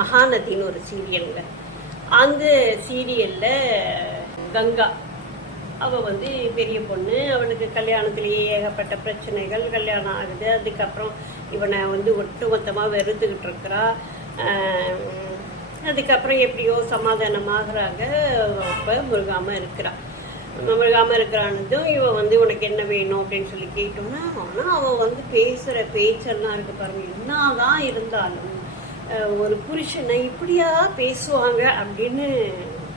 மகாநதின்னு ஒரு சீரியலுங்க. அந்த சீரியல்ல கங்கா. அவ வந்து பெரிய பொண்ணு. அவளுக்கு கல்யாணத்திலேயே ஏகப்பட்ட பிரச்சனைகள் கல்யாணம் ஆகுது. அதுக்கப்புறம் இவனை வந்து ஒட்டுமொத்தமாக வெறுத்துக்கிட்டு இருக்கிறா. அதுக்கப்புறம் எப்படியோ சமாதானமாகறாங்க. அப்போ முருகாம இருக்கிறா. முருகாம இருக்கிறானதும் இவன் வந்து உனக்கு என்ன வேணும் அப்படின்னு சொல்லி கேட்டோம்னா ஆனால் அவன் வந்து பேசுகிற பேச்செல்லாம் இருக்கு பாருங்க. என்னதான் இருந்தாலும் ஒரு புருஷனை இப்படியா பேசுவாங்க அப்படின்னு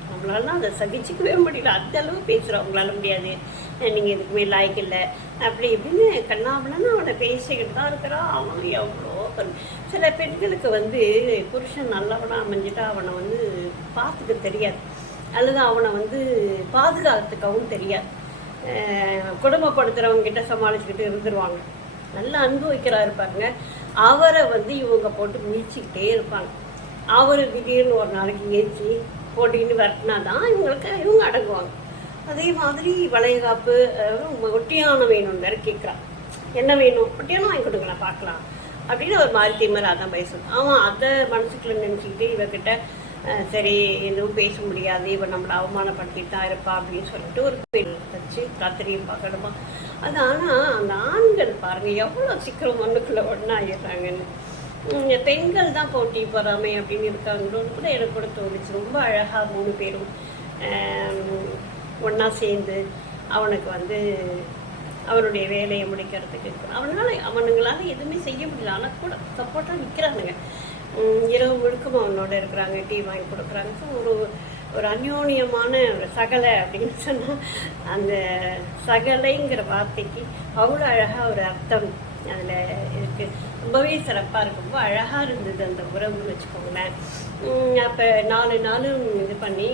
அவங்களாலாம் அதை சகிச்சுக்கவே முடியல. அந்த அளவு பேசுகிறோம் அவங்களால முடியாது. நீங்கள் நீங்க எதுக்குமே லாய்க்கு இல்லை. அப்படி இப்படின்னு கண்ணாமலன்னு அவனை பேசிக்கிட்டு தான் இருக்கிறான் அவன் எவ்வளோ சில பெண்களுக்கு வந்து புருஷன் நல்லவனா அமைஞ்சிட்டா அவனை வந்து பார்த்துக்க தெரியாது. அல்லது அவனை வந்து பாதுகாத்துக்கவும் தெரியாது. குடும்பப்படுத்துறவங்க கிட்ட சமாளிச்சுக்கிட்டு இருந்துருவாங்க. நல்லா அனுபவிக்கிறா இருப்பாங்க அவரை வந்து இவங்க போட்டு மிதிச்சுக்கிட்டே இருப்பாங்க. அவர் திடீர்னு ஒரு நாளைக்கு ஏற்றி போட்டின்னு வரட்டினா தான் இவங்களுக்கு இவங்க அடங்குவாங்க. அதே மாதிரி வளையகாப்பு ஒட்டியானம் வேணும் வேற கேட்குறான் என்ன வேணும்? ஒட்டியானம் வாங்கி கொடுக்கலாம் பார்க்கலாம். அப்படின்னு ஒரு மாதிரி அதான் தான் அவன் அதை மனசுக்குள்ள நினச்சிக்கிட்டு இவகிட்ட சரி எதுவும் பேச முடியாது. இவன் நம்மளை அவமானப்படுத்திட்டு தான் இருப்பா அப்படின்னு சொல்லிட்டு ஒரு பெண் வச்சு கத்திரியும் பார்க்கணுமா அது ஆனால் அந்த ஆண்கள் பாருங்க எவ்வளோ சீக்கிரம் ஒன்றுக்குள்ளே ஒன்றாயிடுறாங்கன்னு பெண்கள் தான் போட்டி பொறாமை அப்படின்னு இருக்காங்கன்னு கூட எனக்கு கூட தோணுச்சு. ரொம்ப அழகா மூணு பேரும் ஒன்றா சேர்ந்து அவனுக்கு வந்து அவனுடைய வேலையை முடிக்கிறதுக்கு. அவனால் அவனுங்களால எதுவுமே செய்ய முடியல. ஆனால் கூட சப்போர்ட்டாக நிற்கிறானுங்க இரவு முழுக்கும் அவனோட இருக்கிறாங்க டீ வாங்கி கொடுக்குறாங்க. ஸோ ஒரு ஒரு அந்யோன்யமான ஒரு சகலை அப்படின்னு சொன்னால் அந்த சகலைங்கிற வார்த்தைக்கு அவ்வளோ அழகாக ஒரு அர்த்தம் அதில் இருக்குது ரொம்பவே சிறப்பாக இருக்கும் ரொம்ப அழகாக இருந்தது அந்த உறவுன்னு வச்சுக்கோங்களேன். அப்போ நாலு நாளும் இது பண்ணி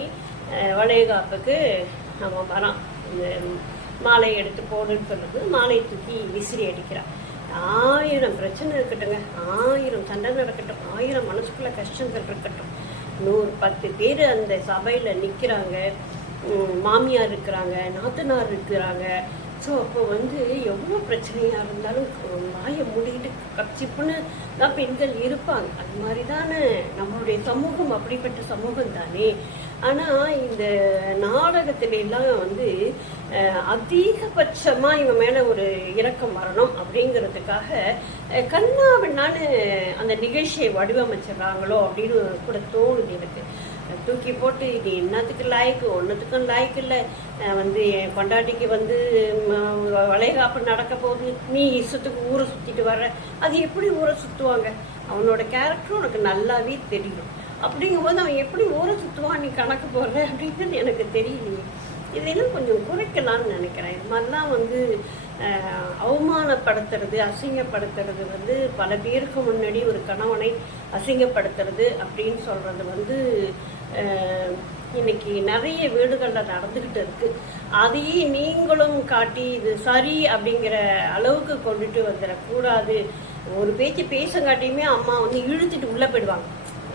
வளையகாப்புக்கு அவன் வரான். இந்த மாலை எடுத்து போடுன்னு சொல்லுது மாலையை தூக்கி விசிறி அடிக்கிறான். ஆயிரம் பிரச்சனை இருக்கட்டுங்க ஆயிரம் சண்டை நடக்கட்டும். ஆயிரம் மனசுக்குள்ள கஷ்டங்கள் இருக்கட்டும். நூறு பத்து பேர் அந்த சபையில் நிற்கிறாங்க மாமியார் இருக்கிறாங்க நாத்தனார் இருக்கிறாங்க. ஸோ அப்போ வந்து எவ்வளோ பிரச்சனையாக இருந்தாலும் வாயை மூடிட்டு கப்சிப்புன்னு தான் பெண்கள் இருப்பாங்க. அது மாதிரி தானே நம்மளுடைய சமூகம் அப்படிப்பட்ட சமூகம் தானே. ஆனால் இந்த நாடகத்துல எல்லாம் வந்து அதிகபட்சமாக இவன் மேலே ஒரு இறக்கம் வரணும் அப்படிங்கிறதுக்காக அஹ், அந்த நிகழ்ச்சியை வடிவமைச்சிடுறாங்களோ அப்படின்னு கூட தோணுது எனக்கு. தூக்கி போட்டு இது என்னத்துக்கு லாய்க்கு? ஒன்றுத்துக்கும் லாய்க்கு இல்லை. வந்து என் கொண்டாட்டிக்கு வந்து வளைகாப்பு நடக்க போகுது. நீ இஷ்டத்துக்கு ஊரை சுற்றிட்டு வர்ற. அது எப்படி ஊரை சுற்றுவாங்க அவனோட கேரக்டர் உனக்கு நல்லாவே தெரியும். அப்படிங்கும்போது அவன் எப்படி ஊரை சுற்றுவான் நீ கணக்கு போடுற அப்படிங்கிறது எனக்கு தெரியலையே. இதெல்லாம் கொஞ்சம் குறைக்கலாம்னு நினைக்கிறேன். இது மாதிரிலாம் வந்து அவமானப்படுத்துறது அசிங்கப்படுத்துறது வந்து பல பேருக்கு முன்னாடி ஒரு கணவனை அசிங்கப்படுத்துறது அப்படின்னு சொல்கிறது வந்து இன்னைக்கு நிறைய வீடுகளில் நடந்துக்கிட்டு இருக்குது அதையே நீங்களும் காட்டி இது சரி அப்படிங்கிற அளவுக்கு கொண்டுட்டு வந்துடக்கூடாது. ஒரு பேச்சு பேசங்காட்டியுமே அம்மா வந்து இழுத்துட்டு உள்ளே போயிடுவாங்க.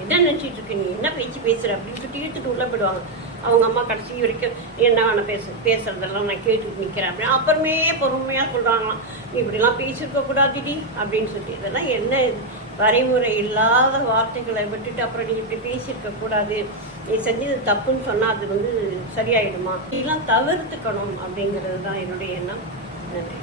என்ன நினச்சிட்டு இருக்கு? நீ என்ன பேச்சு பேசுகிற அப்படின்னு சொல்லிட்டு இழுத்துட்டு உள்ளே போயிடுவாங்க. அவங்க அம்மா கடைசி வரைக்கும் என்ன வேணா பேசு பேசுறதெல்லாம் நான் கேட்டுட்டு நிற்கிறேன் அப்படின்னு. அப்புறமே பொறுமையாக சொல்கிறாங்களாம் நீ இப்படிலாம் பேசியிருக்க கூடாதுடி அப்படின்னு சொல்லி. இதெல்லாம் என்ன வரைமுறை இல்லாத வார்த்தைகளை விட்டுட்டு அப்புறம் நீ இப்படி பேசியிருக்க கூடாது. நீ செஞ்சது தப்புன்னு சொன்னால் அது வந்து சரியாயிடுமா? இதெல்லாம் தவிர்த்துக்கணும் அப்படிங்கிறது தான் என்னுடைய எண்ணம். நன்றி.